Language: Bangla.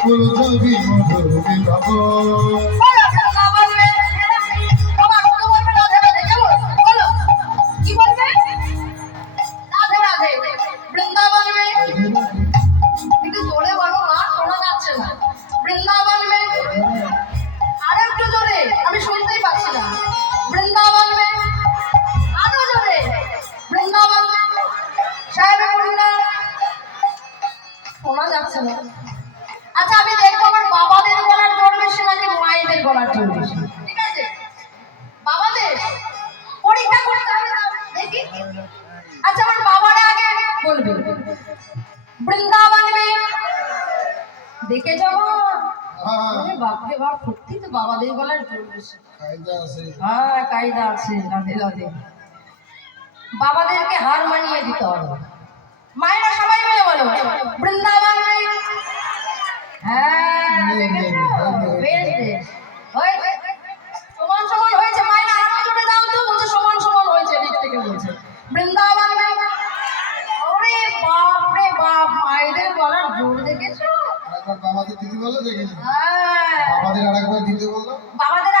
ফুল ছবি মধুর বিভাব শোনা যাচ্ছে না। আচ্ছা আমি দেখবো আমার বাবাদের গলার জোর বেশি নাকি মায়েদের গলার জোর বেশি। ঠিক আছে, বাবাদের পরীক্ষা করতে হবে, দেখি। আচ্ছা আমার বাবারা আগে বলবে বৃন্দাবন মে দেখে যাবো। বাপরে বাপ, সত্যি তো বাবাদের গলার জোর বেশি। হ্যাঁ কায়দা আছে। রাধে রাধে। বাবাদেরকে হার মানিয়ে দিতে হবে। মায়েরা সবাই মিলে বলো বৃন্দাবন মে। হ্যাঁ বেশ বেশ সমান সমান হয়েছে। মায়েরা আরো জোরে দাও তো। বলছে সমান সমান হয়েছে, দিক থেকে বলছে বৃন্দাবন মে। ওরে বাপ রে বাপ, মায়েদের গলার জোর দেখেছো? বাবাদের দিদি বলো, দেখিনি। হ্যাঁ বাবাদের আরেকবার দিতে বলো। বাবাদের